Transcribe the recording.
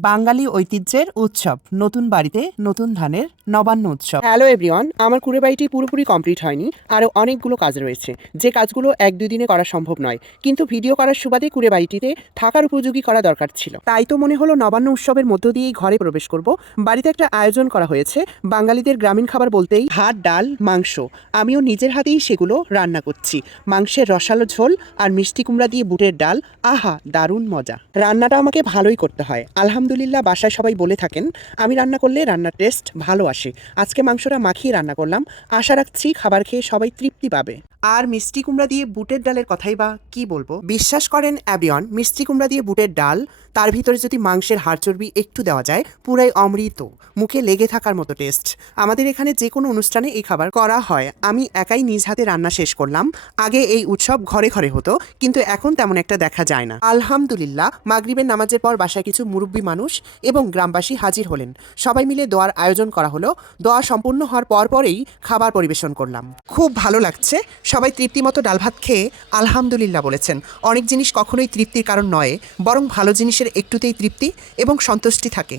বাঙালি ঐতিহ্যের উৎসব। নতুন বাড়িতে নতুন ধানের নবান্ন উৎসব। হ্যালো এভরিওয়ান আমার কুড়ে বাড়িটি পুরোপুরি কমপ্লিট হয়নি। আরও অনেকগুলো কাজ রয়েছে। যে কাজগুলো এক দুই দিনে করা সম্ভব নয়। কিন্তু ভিডিও করার সুবাদে কুড়ে বাড়িটিতে থাকার উপযোগী করা দরকার ছিল। তাই তো মনে হলো নবান্ন উৎসবের মধ্য দিয়েই ঘরে প্রবেশ করব। বাড়িতে একটা আয়োজন করা হয়েছে। বাঙালিদের গ্রামীণ খাবার বলতেই ভাত, ডাল, মাংস। আমিও নিজের হাতেই সেগুলো রান্না করছি। মাংসের রসালো ঝোল আর মিষ্টি কুমড়া দিয়ে বুটের ডাল। আহা, দারুণ মজা। রান্নাটা আমাকে ভালোই করতে হয়। আলহামদুলিল্লাহ। বাসায় সবাই বলে থাকেন, আমি রান্না করলে রান্নার টেস্ট ভালো আসে। আজকে মাংসটা মাখিয়ে রান্না করলাম। আশা রাখছি খাবার খেয়ে সবাই তৃপ্তি পাবে। আর মিষ্টি কুমড়া দিয়ে বুটের ডালের কথাই বা কি বলব? বিশ্বাস করেন অ্যাবিয়ন মিষ্টি কুমড়া দিয়ে বুটের ডাল তার ভিতরে যদি মাংসের হাড় চর্বি একটু দেওয়া যায়, পুরাই অমৃত। মুখে লেগে থাকার মতো টেস্ট আমাদের এখানে যে কোনো অনুষ্ঠানে এই খাবার করা হয়। আমি একাই নিজ হাতে রান্না শেষ করলাম। আগে এই উৎসব ঘরে ঘরে হতো, কিন্তু এখন তেমন একটা দেখা যায় না। আলহামদুলিল্লাহ, মাগরিবের নামাজের পর বাসায় কিছু মুরব্বী মানুষ এবং গ্রামবাসী হাজির হলেন। সবাই মিলে দোয়ার আয়োজন করা হলো। দোয়া সম্পূর্ণ হওয়ার পর পরেই খাবার পরিবেশন করলাম। খুব ভালো লাগছে। সবাই তৃপ্তিমতো ডাল ভাত খেয়ে আলহামদুলিল্লাহ বলেছেন। অনেক জিনিস কখনোই তৃপ্তির কারণ নয়, বরং ভালো জিনিসের একটুতেই তৃপ্তি এবং সন্তুষ্টি থাকে।